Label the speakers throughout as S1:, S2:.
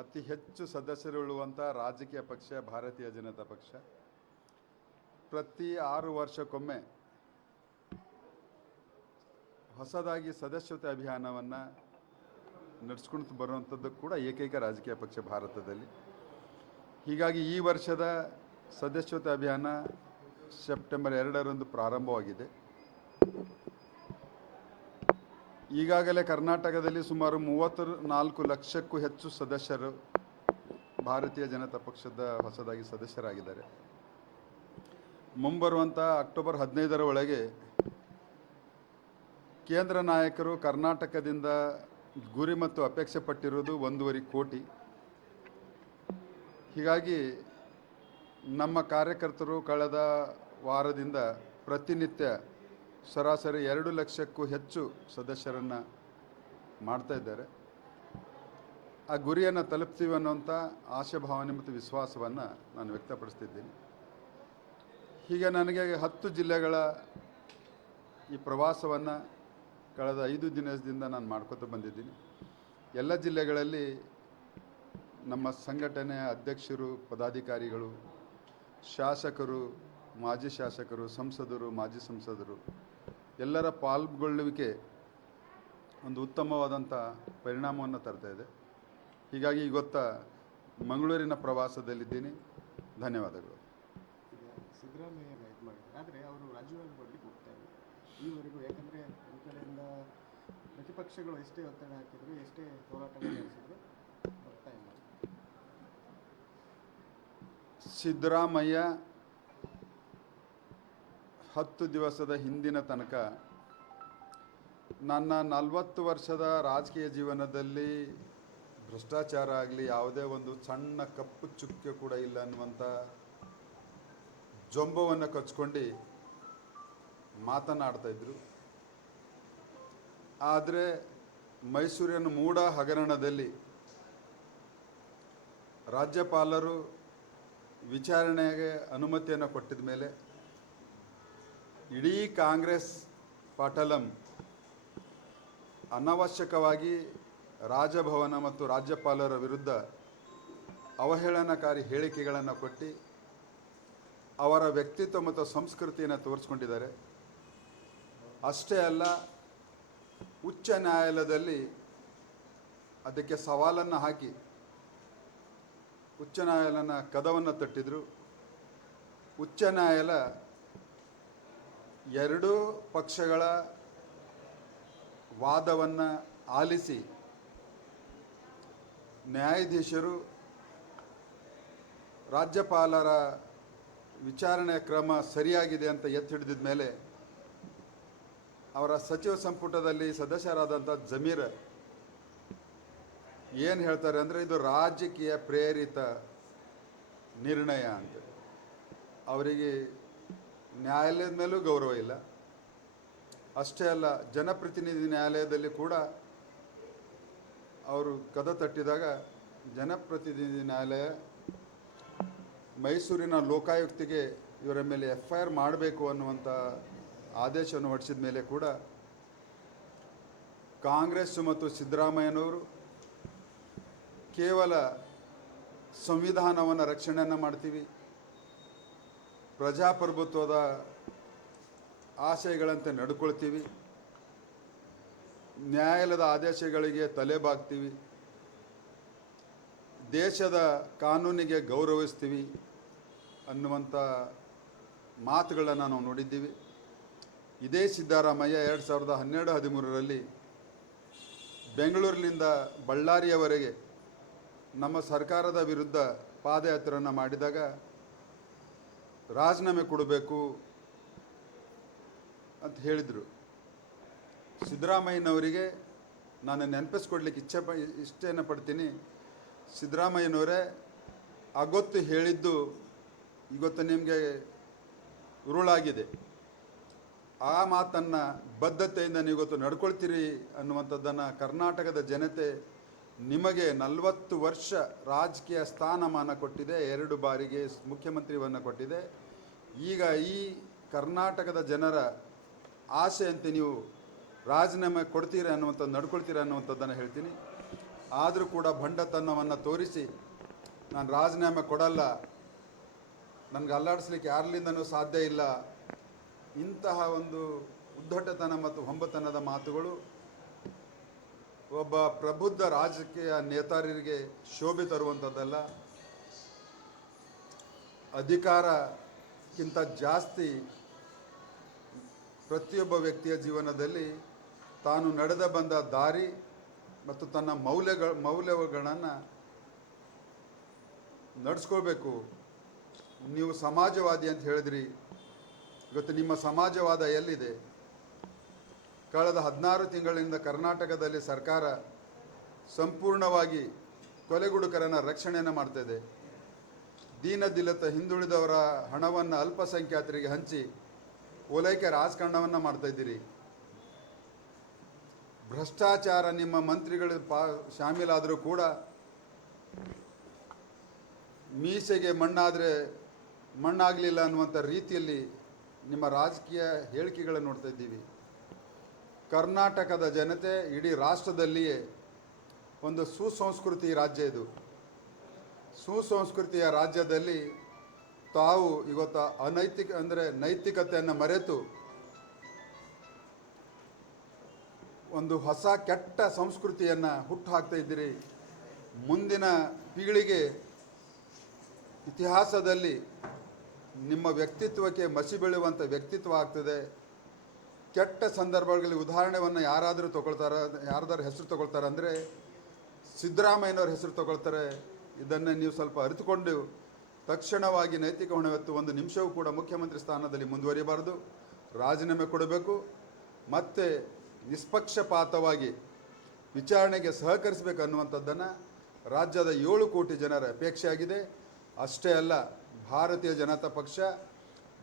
S1: ಅತಿ ಹೆಚ್ಚು ಸದಸ್ಯರುಳ್ಳುವಂಥ ರಾಜಕೀಯ ಪಕ್ಷ ಭಾರತೀಯ ಜನತಾ ಪಕ್ಷ. ಪ್ರತಿ ಆರು ವರ್ಷಕ್ಕೊಮ್ಮೆ ಹೊಸದಾಗಿ ಸದಸ್ಯತೆ ಅಭಿಯಾನವನ್ನು ನಡೆಸ್ಕೊಂಡು ಬರುವಂಥದ್ದು ಕೂಡ ಏಕೈಕ ರಾಜಕೀಯ ಪಕ್ಷ ಭಾರತದಲ್ಲಿ. ಹೀಗಾಗಿ ಈ ವರ್ಷದ ಸದಸ್ಯತೆ ಅಭಿಯಾನ ಸೆಪ್ಟೆಂಬರ್ ಎರಡರಂದು ಪ್ರಾರಂಭವಾಗಿದೆ. ಈಗಾಗಲೇ ಕರ್ನಾಟಕದಲ್ಲಿ ಸುಮಾರು ಮೂವತ್ತ ನಾಲ್ಕು ಲಕ್ಷಕ್ಕೂ ಹೆಚ್ಚು ಸದಸ್ಯರು ಭಾರತೀಯ ಜನತಾ ಪಕ್ಷದ ಹೊಸದಾಗಿ ಸದಸ್ಯರಾಗಿದ್ದಾರೆ. ಮುಂಬರುವಂಥ ಅಕ್ಟೋಬರ್ ಹದಿನೈದರ ಒಳಗೆ ಕೇಂದ್ರ ನಾಯಕರು ಕರ್ನಾಟಕದಿಂದ ಗುರಿ ಮತ್ತು ಅಪೇಕ್ಷೆ ಪಟ್ಟಿರುವುದು ಒಂದೂವರೆ ಕೋಟಿ. ಹೀಗಾಗಿ ನಮ್ಮ ಕಾರ್ಯಕರ್ತರು ಕಳೆದ ವಾರದಿಂದ ಪ್ರತಿನಿತ್ಯ ಸರಾಸರಿ ಎರಡು ಲಕ್ಷಕ್ಕೂ ಹೆಚ್ಚು ಸದಸ್ಯರನ್ನು ಮಾಡ್ತಾ ಇದ್ದಾರೆ. ಆ ಗುರಿಯನ್ನು ತಲುಪ್ತೀವಿ ಅನ್ನುವಂಥ ಆಶಾಭಾವನೆ ಮತ್ತು ವಿಶ್ವಾಸವನ್ನು ನಾನು ವ್ಯಕ್ತಪಡಿಸ್ತಿದ್ದೀನಿ. ಹೀಗೆ ನನಗೆ ಹತ್ತು ಜಿಲ್ಲೆಗಳ ಈ ಪ್ರವಾಸವನ್ನು ಕಳೆದ ಐದು ದಿನದಿಂದ ನಾನು ಮಾಡ್ಕೊತ ಬಂದಿದ್ದೀನಿ. ಎಲ್ಲ ಜಿಲ್ಲೆಗಳಲ್ಲಿ ನಮ್ಮ ಸಂಘಟನೆಯ ಅಧ್ಯಕ್ಷರು, ಪದಾಧಿಕಾರಿಗಳು, ಶಾಸಕರು, ಮಾಜಿ ಶಾಸಕರು, ಸಂಸದರು, ಮಾಜಿ ಸಂಸದರು ಎಲ್ಲರ ಪಾಲ್ಗೊಳ್ಳುವಿಕೆ ಒಂದು ಉತ್ತಮವಾದಂಥ ಪರಿಣಾಮವನ್ನು ತರ್ತಾ ಇದೆ. ಹೀಗಾಗಿ ಇವತ್ತ ಮಂಗಳೂರಿನ ಪ್ರವಾಸದಲ್ಲಿದ್ದೀನಿ. ಧನ್ಯವಾದಗಳು.
S2: ಸಿದ್ದರಾಮಯ್ಯ ಇದು ಮಾಡಿದ್ದಾರೆ. ಆದರೆ ಅವರು ರಾಜೀನಾಮೆ ಕೊಡಲಿಕ್ಕೆ ಹೋಗ್ತಾ ಇಲ್ಲ. ಈವರೆಗೂ ಯಾಕಂದರೆ ಈ ಕಡೆಯಿಂದ ಪ್ರತಿಪಕ್ಷಗಳು ಎಷ್ಟೇ ಒತ್ತಡ ಹಾಕಿದ್ರು ಎಷ್ಟೇ ಹೋರಾಟ ನಡೆಸಿದ್ರು ಬರ್ತಾ ಇಲ್ಲ.
S1: ಸಿದ್ದರಾಮಯ್ಯ ಹತ್ತು ದಿವಸದ ಹಿಂದಿನ ತನಕ ನನ್ನ ನಲವತ್ತು ವರ್ಷದ ರಾಜಕೀಯ ಜೀವನದಲ್ಲಿ ಭ್ರಷ್ಟಾಚಾರ ಆಗಲಿ ಯಾವುದೇ ಒಂದು ಸಣ್ಣ ಕಪ್ಪು ಚುಕ್ಕೆ ಕೂಡ ಇಲ್ಲ ಅನ್ನುವಂಥ ಜೊಂಬವನ್ನು ಕಚ್ಕೊಂಡು ಮಾತನಾಡ್ತಾ ಇದ್ರು. ಆದರೆ ಮೈಸೂರಿನ ಮೂಡ ಹಗರಣದಲ್ಲಿ ರಾಜ್ಯಪಾಲರು ವಿಚಾರಣೆಗೆ ಅನುಮತಿಯನ್ನು ಕೊಟ್ಟಿದ ಮೇಲೆ ಇಡೀ ಕಾಂಗ್ರೆಸ್ ಪಾಟಲಂ ಅನವಶ್ಯಕವಾಗಿ ರಾಜಭವನ ಮತ್ತು ರಾಜ್ಯಪಾಲರ ವಿರುದ್ಧ ಅವಹೇಳನಕಾರಿ ಹೇಳಿಕೆಗಳನ್ನು ಕೊಟ್ಟು ಅವರ ವ್ಯಕ್ತಿತ್ವ ಮತ್ತು ಸಂಸ್ಕೃತಿಯನ್ನು ತೋರಿಸ್ಕೊಂಡಿದ್ದಾರೆ. ಅಷ್ಟೇ ಅಲ್ಲ, ಉಚ್ಚ ನ್ಯಾಯಾಲಯದಲ್ಲಿ ಅದಕ್ಕೆ ಸವಾಲನ್ನು ಹಾಕಿ ಉಚ್ಚ ನ್ಯಾಯಾಲಯನ ಕದವನ್ನು ತಟ್ಟಿದ್ರು. ಉಚ್ಚ ನ್ಯಾಯಾಲಯ ಎರಡೂ ಪಕ್ಷಗಳ ವಾದವನ್ನು ಆಲಿಸಿ ನ್ಯಾಯಾಧೀಶರು ರಾಜ್ಯಪಾಲರ ವಿಚಾರಣೆ ಕ್ರಮ ಸರಿಯಾಗಿದೆ ಅಂತ ಎತ್ತಿ ಹಿಡಿದಿದ ಮೇಲೆ ಅವರ ಸಚಿವ ಸಂಪುಟದಲ್ಲಿ ಸದಸ್ಯರಾದಂಥ ಜಮೀರ್ ಏನು ಹೇಳ್ತಾರೆ ಅಂದರೆ ಇದು ರಾಜಕೀಯ ಪ್ರೇರಿತ ನಿರ್ಣಯ ಅಂತ. ಅವರಿಗೆ ನ್ಯಾಯಾಲಯದ ಮೇಲೂ ಗೌರವ ಇಲ್ಲ. ಅಷ್ಟೇ ಅಲ್ಲ, ಜನಪ್ರತಿನಿಧಿ ನ್ಯಾಯಾಲಯದಲ್ಲಿ ಕೂಡ ಅವರು ಕದ ತಟ್ಟಿದಾಗ ಜನಪ್ರತಿನಿಧಿ ನ್ಯಾಯಾಲಯ ಮೈಸೂರಿನ ಲೋಕಾಯುಕ್ತಿಗೆ ಇವರ ಮೇಲೆ ಎಫ್ ಐ ಆರ್ ಮಾಡಬೇಕು ಅನ್ನುವಂಥ ಆದೇಶವನ್ನು ಹೊರಡಿಸಿದ ಮೇಲೆ ಕೂಡ ಕಾಂಗ್ರೆಸ್ ಮತ್ತು ಸಿದ್ದರಾಮಯ್ಯನವರು ಕೇವಲ ಸಂವಿಧಾನವನ್ನು ರಕ್ಷಣೆಯನ್ನು ಮಾಡ್ತೀವಿ. ಪ್ರಜಾಪ್ರಭುತ್ವದ ಆಶಯಗಳಂತೆ ನಡ್ಕೊಳ್ತೀವಿ. ನ್ಯಾಯಾಲಯದ ಆದೇಶಗಳಿಗೆ ತಲೆ ಬಾಗ್ತೀವಿ. ದೇಶದ ಕಾನೂನಿಗೆ ಗೌರವಿಸ್ತೀವಿ ಅನ್ನುವಂಥ ಮಾತುಗಳನ್ನು ನಾವು ನೋಡಿದ್ದೀವಿ. ಇದೇ ಸಿದ್ದರಾಮಯ್ಯ ಎರಡು ಸಾವಿರದ ಹನ್ನೆರಡು ಹದಿಮೂರರಲ್ಲಿ ಬೆಂಗಳೂರಿನಿಂದ ಬಳ್ಳಾರಿಯವರೆಗೆ ನಮ್ಮ ಸರ್ಕಾರದ ವಿರುದ್ಧ ಪಾದಯಾತ್ರೆಯನ್ನು ಮಾಡಿದಾಗ ರಾಜೀನಾಮೆ ಕೊಡಬೇಕು ಅಂತ ಹೇಳಿದರು. ಸಿದ್ದರಾಮಯ್ಯನವರಿಗೆ ನಾನು ನೆನಪಿಸ್ಕೊಡ್ಲಿಕ್ಕೆ ಇಚ್ಛೆ ಪ, ಇಷ್ಟೇನ ಪಡ್ತೀನಿ. ಸಿದ್ದರಾಮಯ್ಯನವರೇ, ಅಗೊತ್ತು ಹೇಳಿದ್ದು ಇವತ್ತು ನಿಮಗೆ ಉರುಳಾಗಿದೆ. ಆ ಮಾತನ್ನು ಬದ್ಧತೆಯಿಂದ ನೀವು ಇವತ್ತು ನಡ್ಕೊಳ್ತೀರಿ ಅನ್ನುವಂಥದ್ದನ್ನು ಕರ್ನಾಟಕದ ಜನತೆ ನಿಮಗೆ ನಲವತ್ತು ವರ್ಷ ರಾಜಕೀಯ ಸ್ಥಾನಮಾನ ಕೊಟ್ಟಿದೆ, ಎರಡು ಬಾರಿಗೆ ಮುಖ್ಯಮಂತ್ರಿಯನ್ನು ಕೊಟ್ಟಿದೆ. ಈಗ ಈ ಕರ್ನಾಟಕದ ಜನರ ಆಸೆಯಂತೆ ನೀವು ರಾಜೀನಾಮೆ ಕೊಡ್ತೀರಾ ಅನ್ನುವಂಥದ್ದು ನಡ್ಕೊಳ್ತೀರಾ ಅನ್ನುವಂಥದ್ದನ್ನು ಹೇಳ್ತೀನಿ. ಆದರೂ ಕೂಡ ಭಂಡತನವನ್ನು ತೋರಿಸಿ ನಾನು ರಾಜೀನಾಮೆ ಕೊಡಲ್ಲ, ನನಗೆ ಅಲ್ಲಾಡಿಸ್ಲಿಕ್ಕೆ ಯಾರಲಿಂದನೂ ಸಾಧ್ಯ ಇಲ್ಲ, ಇಂತಹ ಒಂದು ಉದ್ದಟತನ ಮತ್ತು ಹೊಂಬತನದ ಮಾತುಗಳು ಒಬ್ಬ ಪ್ರಬುದ್ಧ ರಾಜಕೀಯ ನೇತಾರರಿಗೆ ಶೋಭೆ ತರುವಂಥದ್ದಲ್ಲ. ಅಧಿಕಾರಕ್ಕಿಂತ ಜಾಸ್ತಿ ಪ್ರತಿಯೊಬ್ಬ ವ್ಯಕ್ತಿಯ ಜೀವನದಲ್ಲಿ ತಾನು ನಡೆದ ಬಂದ ದಾರಿ ಮತ್ತು ತನ್ನ ಮೌಲ್ಯಗಳ, ಮೌಲ್ಯಗಳನ್ನು ನಡೆಸ್ಕೊಳ್ಬೇಕು. ನೀವು ಸಮಾಜವಾದಿ ಅಂತ ಹೇಳಿದ್ರಿ. ಇವತ್ತು ನಿಮ್ಮ ಸಮಾಜವಾದ ಎಲ್ಲಿದೆ? ಕಳೆದ ಹದಿನಾರು ತಿಂಗಳಿನಿಂದ ಕರ್ನಾಟಕದಲ್ಲಿ ಸರ್ಕಾರ ಸಂಪೂರ್ಣವಾಗಿ ಕೊಲೆಗುಡುಕರನ್ನು ರಕ್ಷಣೆಯನ್ನು ಮಾಡ್ತಾಯಿದೆ ದಿಲತ ಹಿಂದುಳಿದವರ ಹಣವನ್ನು ಅಲ್ಪಸಂಖ್ಯಾತರಿಗೆ ಹಂಚಿ ಓಲೈಕೆ ರಾಜಕಾರಣವನ್ನು ಮಾಡ್ತಾಯಿದ್ದೀರಿ ಭ್ರಷ್ಟಾಚಾರ ನಿಮ್ಮ ಮಂತ್ರಿಗಳು ಪಾ ಶಾಮೀಲಾದರೂ ಕೂಡ ಮೀಸೆಗೆ ಮಣ್ಣಾದರೆ ಮಣ್ಣಾಗಲಿಲ್ಲ ಅನ್ನುವಂಥ ರೀತಿಯಲ್ಲಿ ನಿಮ್ಮ ರಾಜಕೀಯ ಹೇಳಿಕೆಗಳನ್ನು ನೋಡ್ತಾ ಇದ್ದೀವಿ. ಕರ್ನಾಟಕದ ಜನತೆ ಇಡೀ ರಾಷ್ಟ್ರದಲ್ಲಿಯೇ ಒಂದು ಸುಸಂಸ್ಕೃತಿ ರಾಜ್ಯ ಇದು. ಸುಸಂಸ್ಕೃತಿಯ ರಾಜ್ಯದಲ್ಲಿ ತಾವು ಇವತ್ತು ಅನೈತಿಕ ಅಂದರೆ ನೈತಿಕತೆಯನ್ನು ಮರೆತು ಒಂದು ಹೊಸ ಕೆಟ್ಟ ಸಂಸ್ಕೃತಿಯನ್ನು ಹುಟ್ಟು ಹಾಕ್ತಾ ಇದ್ದೀರಿ. ಮುಂದಿನ ಪೀಳಿಗೆ ಇತಿಹಾಸದಲ್ಲಿ ನಿಮ್ಮ ವ್ಯಕ್ತಿತ್ವಕ್ಕೆ ಮಸಿ ಬೀಳುವಂಥ ವ್ಯಕ್ತಿತ್ವ ಆಗ್ತದೆ. ಕೆಟ್ಟ ಸಂದರ್ಭಗಳಲ್ಲಿ ಉದಾಹರಣೆಯನ್ನು ಯಾರಾದರೂ ತಗೊಳ್ತಾರ, ಯಾರ್ದಾರು ಹೆಸರು ತಗೊಳ್ತಾರೆ ಅಂದರೆ ಸಿದ್ದರಾಮಯ್ಯನವ್ರ ಹೆಸರು ತಗೊಳ್ತಾರೆ. ಇದನ್ನು ನೀವು ಸ್ವಲ್ಪ ಅರಿತುಕೊಂಡು ತಕ್ಷಣವಾಗಿ ನೈತಿಕ ಹೊಣೆವತ್ತು ಒಂದು ನಿಮಿಷವೂ ಕೂಡ ಮುಖ್ಯಮಂತ್ರಿ ಸ್ಥಾನದಲ್ಲಿ ಮುಂದುವರಿಬಾರದು ರಾಜೀನಾಮೆ ಕೊಡಬೇಕು. ಮತ್ತು ನಿಷ್ಪಕ್ಷಪಾತವಾಗಿ ವಿಚಾರಣೆಗೆ ಸಹಕರಿಸಬೇಕು ಅನ್ನುವಂಥದ್ದನ್ನು ರಾಜ್ಯದ ಏಳು ಕೋಟಿ ಜನರ ಅಪೇಕ್ಷೆಯಾಗಿದೆ. ಅಷ್ಟೇ ಅಲ್ಲ, ಭಾರತೀಯ ಜನತಾ ಪಕ್ಷ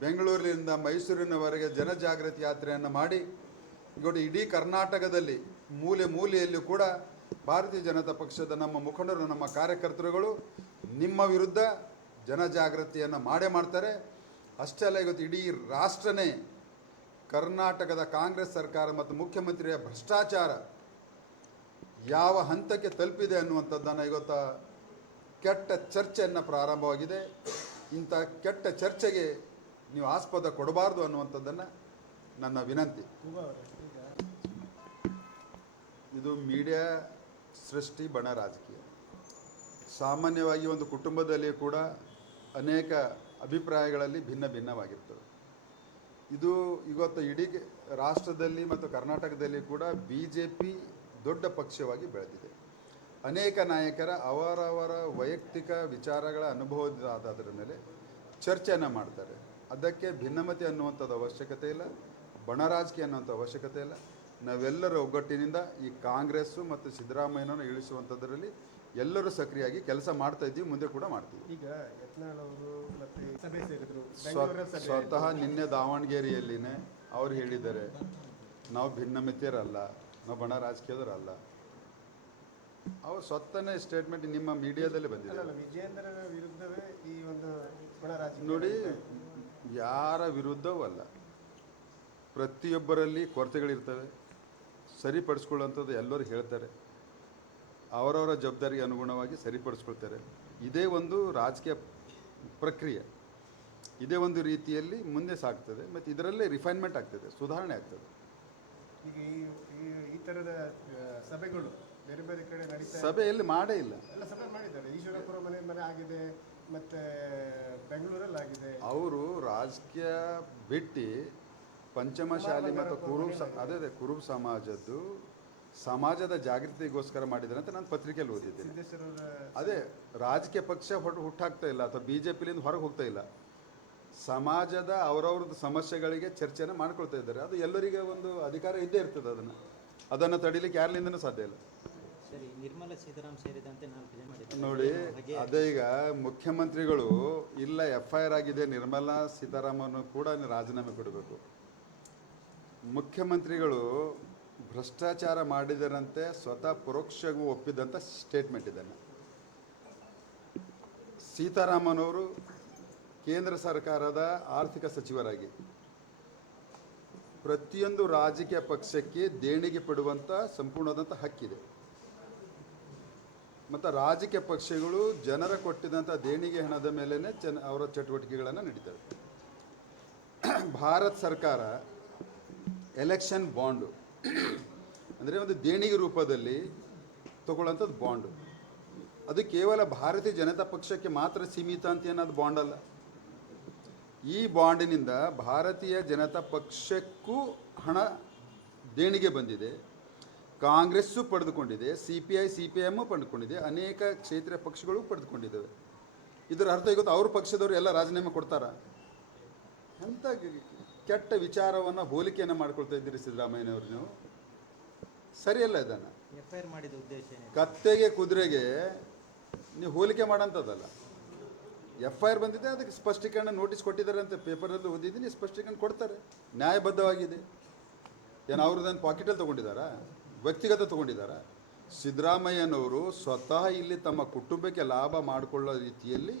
S1: ಬೆಂಗಳೂರಿನಿಂದ ಮೈಸೂರಿನವರೆಗೆ ಜನಜಾಗೃತಿ ಯಾತ್ರೆಯನ್ನು ಮಾಡಿ ಇವತ್ತು ಇಡೀ ಕರ್ನಾಟಕದಲ್ಲಿ ಮೂಲೆ ಮೂಲೆಯಲ್ಲೂ ಕೂಡ ಭಾರತೀಯ ಜನತಾ ಪಕ್ಷದ ನಮ್ಮ ಮುಖಂಡರು, ನಮ್ಮ ಕಾರ್ಯಕರ್ತರುಗಳು ನಿಮ್ಮ ವಿರುದ್ಧ ಜನಜಾಗೃತಿಯನ್ನು ಮಾಡೇ ಮಾಡ್ತಾರೆ. ಅಷ್ಟೇ ಅಲ್ಲ, ಇವತ್ತು ಇಡೀ ರಾಷ್ಟ್ರನೇ ಕರ್ನಾಟಕದ ಕಾಂಗ್ರೆಸ್ ಸರ್ಕಾರ ಮತ್ತು ಮುಖ್ಯಮಂತ್ರಿಯ ಭ್ರಷ್ಟಾಚಾರ ಯಾವ ಹಂತಕ್ಕೆ ತಲುಪಿದೆ ಅನ್ನುವಂಥದ್ದನ್ನು ಇವತ್ತು ಕೆಟ್ಟ ಚರ್ಚೆಯನ್ನು ಪ್ರಾರಂಭವಾಗಿದೆ. ಇಂಥ ಕೆಟ್ಟ ಚರ್ಚೆಗೆ ನೀವು ಆಸ್ಪದ ಕೊಡಬಾರ್ದು ಅನ್ನುವಂಥದ್ದನ್ನು ನನ್ನ ವಿನಂತಿ. ಇದು ಮೀಡಿಯಾ ಸೃಷ್ಟಿ ಬಣ ರಾಜಕೀಯ. ಸಾಮಾನ್ಯವಾಗಿ ಒಂದು ಕುಟುಂಬದಲ್ಲಿ ಕೂಡ ಅನೇಕ ಅಭಿಪ್ರಾಯಗಳಲ್ಲಿ ಭಿನ್ನ ಭಿನ್ನವಾಗಿರ್ತವೆ ಇದು ಇವತ್ತು ಇಡೀ ರಾಷ್ಟ್ರದಲ್ಲಿ ಮತ್ತು ಕರ್ನಾಟಕದಲ್ಲಿ ಕೂಡ ಬಿ ಜೆ ಪಿ ದೊಡ್ಡ ಪಕ್ಷವಾಗಿ ಬೆಳೆದಿದೆ. ಅನೇಕ ನಾಯಕರ ಅವರವರ ವೈಯಕ್ತಿಕ ವಿಚಾರಗಳ ಅನುಭವದಾದರ ಮೇಲೆ ಚರ್ಚೆಯನ್ನು ಮಾಡ್ತಾರೆ. ಅದಕ್ಕೆ ಭಿನ್ನಮತಿ ಅನ್ನುವಂಥದ್ದು ಅವಶ್ಯಕತೆ ಇಲ್ಲ ಬಣ ರಾಜಕೀಯ ಅನ್ನುವಂಥ ಅವಶ್ಯಕತೆ ಇಲ್ಲ. ನಾವೆಲ್ಲರ ಒಗ್ಗಟ್ಟಿನಿಂದ ಈ ಕಾಂಗ್ರೆಸ್ಸು ಮತ್ತು ಸಿದ್ದರಾಮಯ್ಯನನ್ನು ಇಳಿಸುವಂಥದ್ರಲ್ಲಿ ಎಲ್ಲರೂ ಸಕ್ರಿಯಾಗಿ ಕೆಲಸ ಮಾಡ್ತಾ ಇದ್ದೀವಿ ಮುಂದೆ ಕೂಡ ಮಾಡ್ತೀವಿ.
S2: ಈಗ
S1: ಸ್ವತಃ ನಿನ್ನೆ ದಾವಣಗೆರೆಯಲ್ಲಿನೇ ಅವ್ರು ಹೇಳಿದ್ದಾರೆ ನಾವು ಭಿನ್ನಮಿತಿಯರಲ್ಲ ನಾವು ಬಣ ರಾಜಕೀಯದವರಲ್ಲ. ಅವ್ರು ಸ್ವತ್ತನೇ ಸ್ಟೇಟ್ಮೆಂಟ್ ನಿಮ್ಮ ಮೀಡಿಯಾದಲ್ಲಿ ಬಂದಿದೆ. ನೋಡಿ. ಯಾರ ವಿರುದ್ಧವೂ ಅಲ್ಲ ಪ್ರತಿಯೊಬ್ಬರಲ್ಲಿ ಕೊರತೆಗಳಿರ್ತವೆ. ಸರಿಪಡಿಸ್ಕೊಳ್ಳೋಂಥದ್ದು ಎಲ್ಲರೂ ಹೇಳ್ತಾರೆ. ಅವರವರ ಜವಾಬ್ದಾರಿಗೆ ಅನುಗುಣವಾಗಿ ಸರಿಪಡಿಸ್ಕೊಳ್ತಾರೆ. ಇದೇ ಒಂದು ರಾಜಕೀಯ ಪ್ರಕ್ರಿಯೆ. ಇದೇ ಒಂದು ರೀತಿಯಲ್ಲಿ ಮುಂದೆ ಸಾಗ್ತದೆ. ಮತ್ತು ಇದರಲ್ಲೇ ರಿಫೈನ್ಮೆಂಟ್ ಆಗ್ತದೆ. ಸುಧಾರಣೆ ಆಗ್ತದೆ.
S2: ಈಗ ಈ ಈ- ಥರದ ಸಭೆಗಳು ಬೇರೆ ಬೇರೆ ಕಡೆ.
S1: ಸಭೆಯಲ್ಲಿ ಮಾಡೇ ಇಲ್ಲ.
S2: ಸಭೆ ಮಾಡಿದ್ದಾರೆ. ಈಶ್ವರಪುರ ಮನೆ ಮನೆ ಆಗಿದೆ. ಮತ್ತೆ ಬೆಂಗಳೂರಲ್ಲಿ ಆಗಿದೆ
S1: ಅವರು ರಾಜಕೀಯ ಬಿಟ್ಟು ಪಂಚಮಶಾಲಿ ಮತ್ತು ಕುರುಬ್ ಸ- ಅದೇ ಅದೇ ಕುರುಬ್ ಸಮಾಜದ್ದು ಸಮಾಜದ ಜಾಗೃತಿಗೋಸ್ಕರ ಮಾಡಿದ್ದಾರೆ ಅಂತ ನಾನು ಪತ್ರಿಕೆಯಲ್ಲಿ ಓದಿದ್ದೇನೆ. ಅದೇ ರಾಜಕೀಯ ಪಕ್ಷ ಹೊಟ್ಟು ಹುಟ್ಟಾಗ್ತಾ ಇಲ್ಲ ಅಥವಾ ಬಿ ಜೆ ಪಿಲಿಂದ ಹೊರಗೆ ಹೋಗ್ತಾ ಇಲ್ಲ. ಸಮಾಜದ ಅವರವ್ರದ್ದು ಸಮಸ್ಯೆಗಳಿಗೆ ಚರ್ಚೆನ ಮಾಡ್ಕೊಳ್ತಾ ಇದ್ದಾರೆ. ಅದು ಎಲ್ಲರಿಗೆ ಒಂದು ಅಧಿಕಾರ ಇದ್ದೇ ಇರ್ತದೆ ಅದನ್ನು. ಅದನ್ನು ತಡಿಲಿಕ್ಕೆ ಯಾರಲಿಂದನೂ ಸಾಧ್ಯ ಇಲ್ಲ. ನೋಡಿ ಅದೇ ಈಗ ಮುಖ್ಯಮಂತ್ರಿಗಳು ಇಲ್ಲ ಎಫ್ ಐ ಆರ್ ಆಗಿದೆ ನಿರ್ಮಲಾ ಸೀತಾರಾಮನ್ ಕೂಡ ರಾಜೀನಾಮೆ ಕೊಡಬೇಕು. ಮುಖ್ಯಮಂತ್ರಿಗಳು ಭ್ರಷ್ಟಾಚಾರ ಮಾಡಿದರಂತೆ ಸ್ವತಃ ಪರೋಕ್ಷಗೂ ಒಪ್ಪಿದಂಥ ಸ್ಟೇಟ್ಮೆಂಟ್ ಇದನ್ನು. ಸೀತಾರಾಮನ್ ಅವರು ಕೇಂದ್ರ ಸರ್ಕಾರದ ಆರ್ಥಿಕ ಸಚಿವರಾಗಿ. ಪ್ರತಿಯೊಂದು ರಾಜಕೀಯ ಪಕ್ಷಕ್ಕೆ ದೇಣಿಗೆ ಪಡುವಂಥ ಸಂಪೂರ್ಣವಾದಂಥ ಹಕ್ಕಿದೆ. ಮತ್ತು ರಾಜಕೀಯ ಪಕ್ಷಗಳು ಜನರ ಕೊಟ್ಟಿದಂಥ ದೇಣಿಗೆ ಹಣದ ಮೇಲೇ ಜನ ಅವರ ಚಟುವಟಿಕೆಗಳನ್ನು ನಡೀತವೆ. ಭಾರತ ಸರ್ಕಾರ ಎಲೆಕ್ಷನ್ ಬಾಂಡು. ಅಂದರೆ ಒಂದು ದೇಣಿಗೆ ರೂಪದಲ್ಲಿ ತಗೊಳ್ಳೋಂಥದ್ದು ಬಾಂಡು. ಅದು ಕೇವಲ ಭಾರತೀಯ ಜನತಾ ಪಕ್ಷಕ್ಕೆ ಮಾತ್ರ ಸೀಮಿತ ಅಂತ ಏನದು ಬಾಂಡ್ ಅಲ್ಲ ಈ ಬಾಂಡಿನಿಂದ ಭಾರತೀಯ ಜನತಾ ಪಕ್ಷಕ್ಕೂ ಹಣ ದೇಣಿಗೆ ಬಂದಿದೆ. ಕಾಂಗ್ರೆಸ್ಸು ಪಡೆದುಕೊಂಡಿದೆ C P I C P M ಪಡೆದುಕೊಂಡಿದೆ ಅನೇಕ ಕ್ಷೇತ್ರ ಪಕ್ಷಗಳು ಪಡೆದುಕೊಂಡಿದ್ದಾವೆ. ಇದರ ಅರ್ಥ ಇವತ್ತು ಅವ್ರ ಪಕ್ಷದವರು ಎಲ್ಲ ರಾಜೀನಾಮೆ ಕೊಡ್ತಾರ? ಎಂಥ ಕೆಟ್ಟ ವಿಚಾರವನ್ನು ಹೋಲಿಕೆಯನ್ನು ಮಾಡ್ಕೊಳ್ತಾ ಇದ್ದೀರಿ ಸಿದ್ದರಾಮಯ್ಯನವರು ನೀವು? ಸರಿಯಲ್ಲ ಇದನ್ನು?
S3: ಮಾಡಿದ ಉದ್ದೇಶ
S1: ಕತ್ತೆಗೆ ಕುದುರೆಗೆ ನೀವು ಹೋಲಿಕೆ ಮಾಡೋಂಥದ್ದಲ್ಲ ಎಫ್ ಐ ಆರ್ ಬಂದಿದೆ ಅದಕ್ಕೆ ಸ್ಪಷ್ಟೀಕರಣ ನೋಟಿಸ್ ಕೊಟ್ಟಿದ್ದಾರೆ ಅಂತ ಪೇಪರಲ್ಲಿ ಓದಿದ್ದೀನಿ ಸ್ಪಷ್ಟೀಕರಣ ಕೊಡ್ತಾರೆ. ನ್ಯಾಯಬದ್ಧವಾಗಿದೆ. ಏನು ಅವ್ರದ್ದನ್ನು ಪಾಕೆಟಲ್ಲಿ ತೊಗೊಂಡಿದ್ದಾರಾ? ವ್ಯಕ್ತಿಗತ ತಗೊಂಡಿದ್ದಾರೆ. ಸಿದ್ದರಾಮಯ್ಯನವರು ಸ್ವತಃ ಇಲ್ಲಿ ತಮ್ಮ ಕುಟುಂಬಕ್ಕೆ ಲಾಭ ಮಾಡಿಕೊಳ್ಳೋ ರೀತಿಯಲ್ಲಿ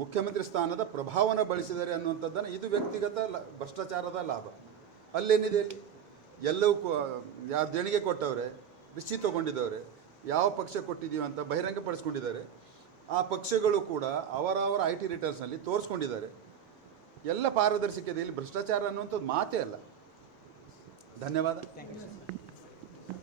S1: ಮುಖ್ಯಮಂತ್ರಿ ಸ್ಥಾನದ ಪ್ರಭಾವನ ಬಳಸಿದ್ದಾರೆ ಅನ್ನುವಂಥದ್ದನ್ನು ಇದು ವ್ಯಕ್ತಿಗತ ಭ್ರಷ್ಟಾಚಾರದ ಲಾಭ. ಅಲ್ಲೇನಿದೆ ಇಲ್ಲಿ? ಎಲ್ಲವೂ ಯಾವ ದೇಣಿಗೆ ಕೊಟ್ಟವ್ರೆ, ಬಿಸಿ ತೊಗೊಂಡಿದ್ದವ್ರೆ, ಯಾವ ಪಕ್ಷ ಕೊಟ್ಟಿದ್ದೀವಿ ಅಂತ ಬಹಿರಂಗಪಡಿಸ್ಕೊಂಡಿದ್ದಾರೆ. ಆ ಪಕ್ಷಗಳು ಕೂಡ ಅವರವರ ಅವರ ಐ ಟಿ ರಿಟರ್ನ್ಸ್ನಲ್ಲಿ ತೋರಿಸ್ಕೊಂಡಿದ್ದಾರೆ. ಎಲ್ಲ ಪಾರದರ್ಶಕತೆಯಲ್ಲಿ ಭ್ರಷ್ಟಾಚಾರ ಅನ್ನುವಂಥದ್ದು ಮಾತೇ ಅಲ್ಲ. ಧನ್ಯವಾದ.